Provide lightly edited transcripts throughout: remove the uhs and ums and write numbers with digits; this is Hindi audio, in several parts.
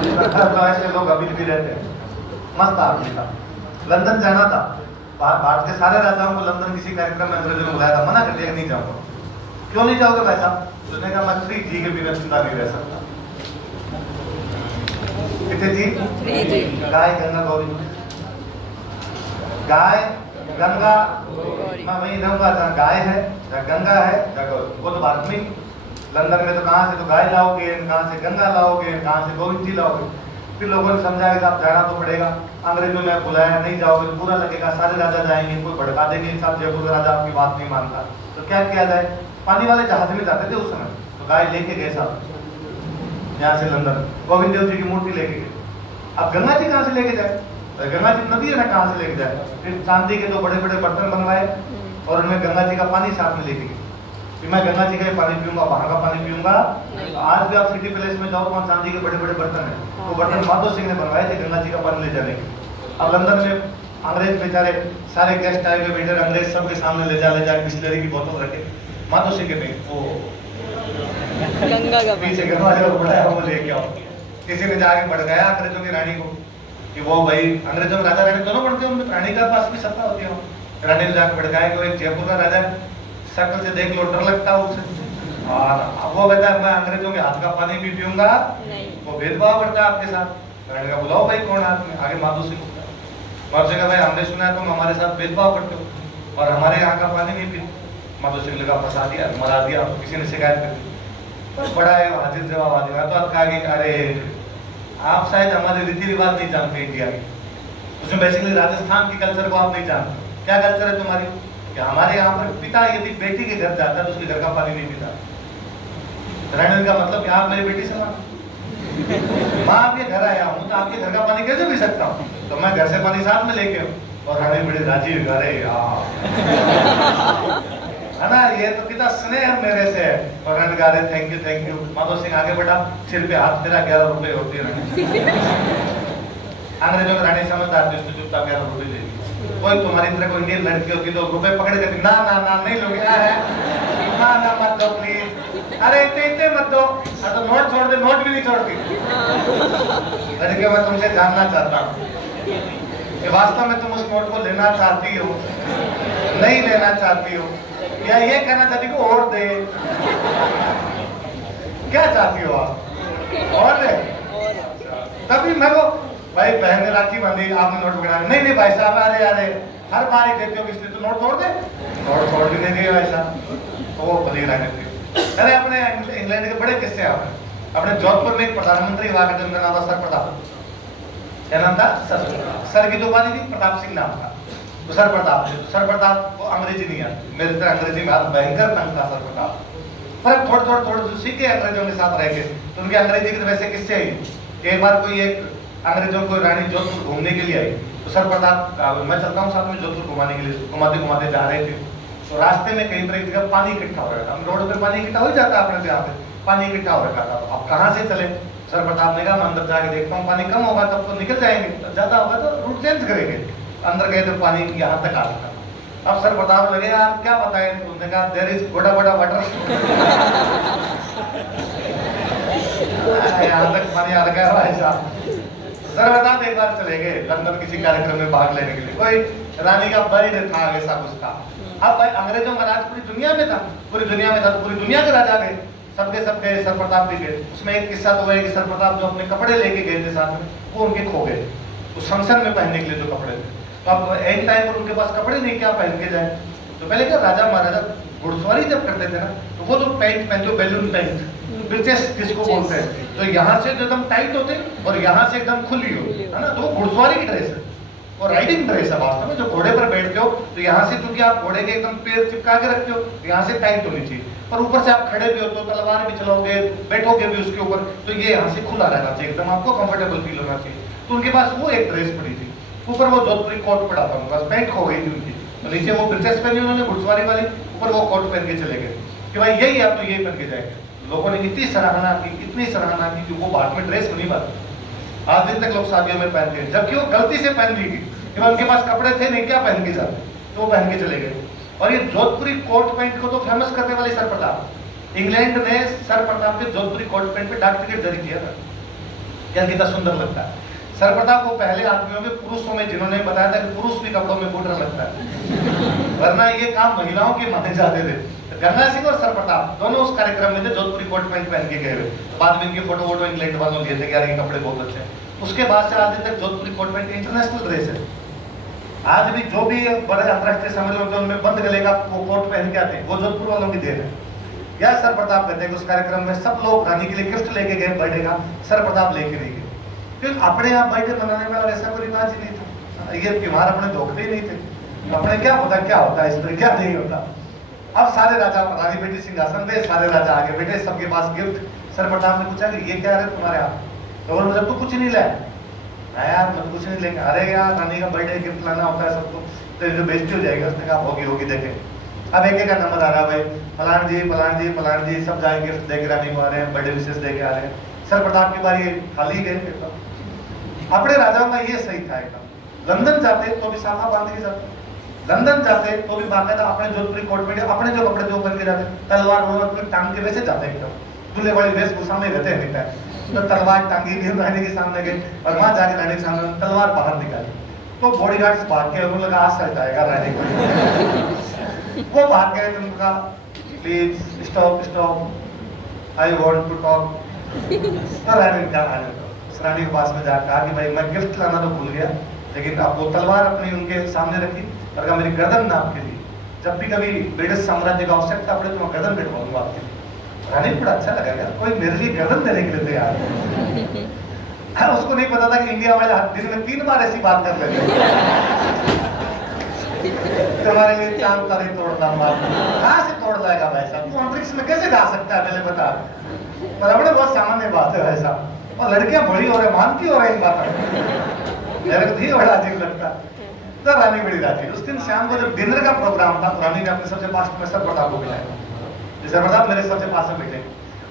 ऐसे लोग अभी भी रहते हैं। मस्त आदमी था। लंदन जाना था, भारत के सारे राजाओं को लंदन किसी कार्यक्रम में अंग्रेजों ने बुलाया था, मना कर दिया नहीं जाऊंगा। क्यों नहीं जाओगे भाई साहब? उसने कहा मैं 3G के बिना जिंदा नहीं रह सकता। कितने जी? 3G। गाय गंगा गौरी, गाय गंगा, मैं वही रहूंगा जहाँ गाय है, जहाँ गंगा है, जहाँ गौरी। वो तो भारत में, लंदन में तो कहाँ से तो गाय लाओगे, कहाँ से गंगा लाओगे, कहाँ से गोविंद जी लाओगे। फिर लोगों ने समझाया कि आप जाना तो पड़ेगा। अंग्रेजों ने बुलाया, नहीं जाओगे तो बुरा लगेगा, सारे राजा जाएंगे, कोई भड़का देंगे, साहब जयपुर का राजा आपकी बात नहीं मानता। तो क्या किया जाए? पानी वाले जहाज में जाते थे उस समय, तो गाय लेके गए साहब यहाँ से लंदन, गोविंद देव जी की मूर्ति लेके गए। अब गंगा जी कहाँ से लेके जाए? गंगा जी नदी है ना, कहाँ से लेके जाए? फिर चांदी के 2 बड़े बड़े बर्तन बनवाए और उनमें गंगा जी का पानी साथ में लेके गए कि मैं गंगा जी का पानी पीऊंगा, वहां का पानी पीऊंगा। आज भी आप सिटी पैलेस में जाओ, वहाँ चांदी के बड़े बड़े बर्तन है, वो बर्तन माधो सिंह ने बनवाए थे गंगा जी का पानी ले जाने के। अब लंदन में अंग्रेज बेचारे सारे गेस्ट आए हुए वेटर अंग्रेज सबके सामने ले जा बिस्लरी की बोतल रखे, माधो सिंह के नहीं, वो गंगा का पीछे गंगा जी को बढ़ाया, वो लेके आओ। किसी ने जाके भड़काया अंग्रेजों की रानी को कि वो भाई, अंग्रेजों में राजा रानी दोनों बनते हैं, उनमें रानी का पास भी सत्ता होती है। रानी ने जाके भड़काया कि वो एक जयपुर का राजा है, शक्ल से देख लो डर लगता है उससे, और वो कहता है मैं अंग्रेजों के हाथ का पानी भी पीऊंगा, वो भेदभाव करता है आपके साथ। रानी का बुलाओ भाई कौन आदमी, आगे माधो सिंह माधो सिंह भाई हमने सुना है तुम हमारे साथ भेदभाव करते हो और हमारे यहाँ का पानी नहीं पीते। माधो सिंह लगा फंसा दिया, मरा दिया, किसी ने शिकायत कर दी। तो बड़ा है हाजिर जवाब आ दिया, तो आप कहा कि अरे आप शायद हमारे रीति रिवाज नहीं जानते इंडिया के, उसमें बेसिकली राजस्थान की कल्चर को आप नहीं जानते। क्या कल्चर है तुम्हारी कि हमारे यहाँ पर पिता यदि बेटी के घर जाता है तो उसके घर का पानी नहीं पीता। रानी का मतलब कि आप मेरी बेटी से माँ आपके घर आया हूँ तो आपके घर का पानी कैसे पी सकता हूँ? तो मैं घर से पानी साथ में लेके हूँ। और रानी बड़ी राजी, अरे यार है ना, ये तो कितना स्नेह मेरे से है। और रानी कहा रहे थैंक यू। माधो सिंह आगे बढ़ा, सिर पे हाथ फेरा, 11 रुपए होती है रानी। अंग्रेजों में रानी समझदार थी, उसने चुपचाप 11 रुपए ले ली। कोई तुम्हारी तरह कोई इंडियन लड़की होती तो रुपए पकड़ के ना ना ना नहीं लोगे, ना ना मत दो प्लीज, अरे इतने मत दो। तो नोट छोड़ दे, नोट भी नहीं छोड़ती। लड़के मैं तुमसे जानना चाहता हूँ कि वास्तव में तुम उस नोट को लेना चाहती हो, नहीं लेना चाहती हो, या ये कहना चाहती हो और दे? क्या चाहती हो आप? और दे। तभी मैं वो भाई बहन ने राखी बांधी, आपने नोट पकड़ा, नहीं भाई साहब, अरे अरे हर बार ही देते हो इसलिए तो नोट छोड़ दे। नोट छोड़ भी नहीं दिए भाई साहब, तो वो बली रानी थी। अरे अपने इंग्लैंड के बड़े किस्से आपने, अपने जोधपुर में एक प्रधानमंत्री हुआ करते, उनका नाम था सर प्रताप। क्या नाम था? सर की तो उपाधि थी, प्रताप सिंह नाम था। तो सर प्रताप को अंग्रेजी नहीं आती, मेरे तरह अंग्रेजी में हाथ भयंकर तंग था सर प्रताप। पर थोड़े सीखे अंग्रेजों के साथ रह के, तो उनके अंग्रेजी के वैसे किस्से आई। एक बार कोई एक अंग्रेजों को रानी जोधपुर घूमने के लिए आई, तो सर प्रताप मैं चलता हूँ साथ में जोधपुर घुमाने के लिए, घुमाते जा रहे थे। तो रास्ते में कहीं पर एक जगह पानी इकट्ठा हो रहा था, रोड पे पानी इकट्ठा हो जाता है अपने यहाँ पे, पानी इकट्ठा हो रखा था। तो अब कहाँ से चले? सर प्रताप ने कहा मैं अंदर जाके देखता हूँ, पानी कम होगा तब तो निकल जाएंगे, ज्यादा होगा तो रूट चेंज करेंगे। अंदर गए तो पानी यहाँ तक आ रहा। अब सर प्रताप लगे यार क्या बताएं, उन्होंने कहा देयर इज गोड़ा वाटर। यहाँ तक पानी आ रखा है भाई साहब। सर प्रताप एक बार चले गए लंदन किसी कार्यक्रम में भाग लेने के लिए, कोई रानी का बर्थडे था, ऐसा कुछ था। अब भाई अंग्रेजों का राज पूरी दुनिया में था, पूरी दुनिया में था, तो पूरी दुनिया के राजा गए, सबके सब गए, सर प्रताप भी गए। उसमें एक किस्सा तो है कि सर प्रताप जो अपने कपड़े लेके गए थे साथ में, वो उनके खो गए, उस फंक्शन में पहनने के लिए जो कपड़े थे। तो अब एक टाइम पर उनके पास कपड़े नहीं, क्या पहन के जाए? तो पहले क्या राजा महाराजा घुड़सवारी जब करते थे ना, तो वो जो पैंट पहनते, बैलून पैंट, ब्रिचेस जिसको बोलते हैं, तो यहाँ से एकदम टाइट होते और यहाँ से एकदम खुली हो, है ना, तो वो घुड़सवारी की ड्रेस है और राइडिंग ड्रेस है वास्तव में। जो घोड़े पर बैठते हो तो यहाँ से, क्योंकि आप घोड़े के एकदम पैर चिपका के रखते हो, तो यहाँ से टाइट होनी चाहिए, और ऊपर से आप खड़े भी हो तो तलवार भी चलाओगे, बैठोगे भी उसके ऊपर, तो ये यहाँ से खुला रहना चाहिए, एकदम आपको कंफर्टेबल फील होना चाहिए। तो उनके पास वो एक ड्रेस पड़ी थी, ऊपर वो जोधपुरी कोट पड़ा था, उनके पास पैंट खो गई थी उनकी, तो नीचे वो ब्रिचेस पहनी उन्होंने घुड़सवारी वाली, ऊपर वो कोट पहन के चले गए कि भाई यही आप तो यही पहन के जाएंगे। लोगों ने इतनी सराहना की, इतनी सराहना की कि वो बाद में ड्रेस बनी बात, आज दिन तक लोग शादियों में पहनते हैं, जबकि वो गलती से पहन ली थी कि उनके पास कपड़े थे नहीं, क्या पहन के जाते, तो वो पहन के चले गए। और ये जोधपुरी कोट पैंट को तो फेमस करने वाले सर प्रताप, इंग्लैंड ने सर प्रताप के जोधपुरी कोट पैंट पे डाक टिकट जारी किया था। क्या कितना सुंदर लगता है। सर्वप्रताप वो पहले आदमियों में पुरुषों में जिन्होंने बताया था कि पुरुष भी कपड़ों में बूढ़ा लगता है, वरना ये काम महिलाओं के माने जाते थे। गंगा सिंह और सर्वप्रताप दोनों उस कार्यक्रम में थे, जोधपुरी कोट पैंट पहन के गए हुए। बाद में इनके फोटो वोटो इंग्लैंड वालों लिए थे कि यार ये कपड़े बहुत अच्छे हैं। उसके बाद से आज तक जोधपुरी कोट पैंट इंटरनेशनल ड्रेस है। आज भी जो भी बड़े अंतरराष्ट्रीय सम्मेलन होते हैं उनमें बंद गले का वो कोट पहन के आते हैं, वो जोधपुर वालों की देन है। या सर्वप्रताप कहते हैं कि उस कार्यक्रम में सब लोग रानी के लिए गिफ्ट लेके गए बर्थडे का, सर्वप्रताप लेके नहीं गए, क्योंकि अपने यहाँ बर्थडे मनाने वाला ऐसा कोई रिवाज ही नहीं था। ये त्योहार अपने धोखते ही नहीं थे, अपने क्या पता क्या होता है इस पर क्या नहीं होता। अब सारे राजा रानी बेटी सिंहासन पे, सारे राजा आगे बैठे, सबके पास गिफ्ट। सर्वप्रताप ने पूछा कि ये क्या है तुम्हारे हाथ, तो बोले तू कुछ नहीं लाया। यार मैं कुछ नहीं लेके, अरे यार रानी का बर्थडे गिफ्ट लाना होता है सबको, तो ये बेइज्जती हो जाएगी। उसने कहा होगी देखे। अब एक एक का नंबर आ रहा है, भाई फलान जी फलान जी फलान जी सब जाए गिफ्ट दे के रानी को आ रहे हैं, बर्थडे विशेष दे के आ रहे हैं। सर्वप्रताप की बारी खाली गए। अपने राजाओं का ये सही था एकदम। लंदन जाते तो भी साफा बांध के जाते, लंदन जाते तो भी बाकायदा अपने जोधपुरी कोट में अपने जो कपड़े जो पहन के जाते, तलवार वलवार टांग के वैसे जाते एकदम दूल्हे वाली वेशभूषा में रहते हैं। तो तलवार टांगी भी रानी के सामने गए और वहां जाके रानी के सामने तलवार बाहर निकाली, तो बॉडीगार्ड्स भाग के उनको लगा आज सर जाएगा रानी को। वो भाग गए, तुमने कहा please stop stop I want to talk. तो रानी रानी के पास में जाकर कहा कि भाई मैं गिफ्ट लाना तो भूल गया, लेकिन आप वो तलवार अपनी उनके सामने रखी और कहा मेरी गर्दन ना आपके लिए, जब भी कभी ब्रिटिश साम्राज्य का आवश्यकता पड़े तो मैं गर्दन कटवाऊंगा आपके लिए। रानी को बड़ा अच्छा लगा यार, कोई मेरे लिए गर्दन देने के लिए तैयार है। उसको नहीं पता था कि इंडिया वाले दिन में 3 बार ऐसी बात कर लेते हैं। तुम्हारे लिए चांद तारे तोड़ना, कहाँ से तोड़ लाएगा भाई साहब, तू अंतरिक्ष में कैसे जा सकता है पहले बता। पर अपने बहुत सामान्य बात है भाई साहब, और लड़कियां बड़ी हो रही मानती हो रही इन बातों, मेरे को भी बड़ा अजीब लगता। तो रानी बड़ी राजी। उस दिन शाम को जब डिनर का प्रोग्राम था तो रानी ने अपने सबसे पास में सर्वप्रताप को बुलाया। सर्वप्रताप मेरे सबसे पास में बैठे।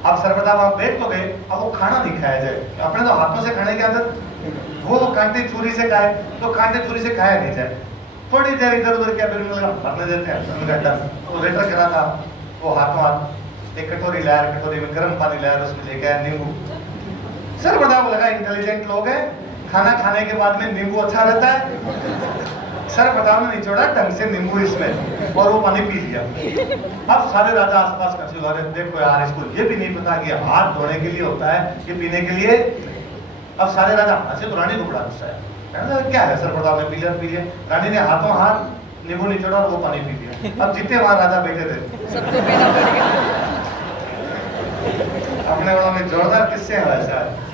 अब सर्वप्रताप आप बैठ तो गए, अब वो खाना नहीं खाया जाए, अपने तो हाथों से खाने की आदत, वो कांटे छुरी से खाए तो कांटे छुरी से खाया नहीं जाए। थोड़ी देर इधर उधर क्या फिर भरने देते हैं। तो वेटर करा था वो हाथों हाथ एक कटोरी लाया, कटोरी में गर्म पानी लाया, उसमें लेके आया नींबू। सर्वप्रताप लगा इंटेलिजेंट लोग हैं, खाना खाने के बाद में नींबू अच्छा रहता है। सर्वप्रताप ने निचोड़ा ढंग से नींबू इसमें और वो पानी पी लिया। अब सारे राजा आसपास कसे हो रहे, देखो यार इसको ये भी नहीं पता कि हाथ धोने के लिए होता है कि पीने के लिए। अब सारे राजा हंसे तो रानी को बड़ा गुस्सा है, क्या है सर्वप्रताप ने पी लिया। रानी ने हाथों हाथ नींबू निचोड़ा और वो पानी पी लिया। अब जितने वहां राजा बैठे थे सबको पीना पड़ गया। अपने वालों में जोरदार किस्से हैं वैसा है।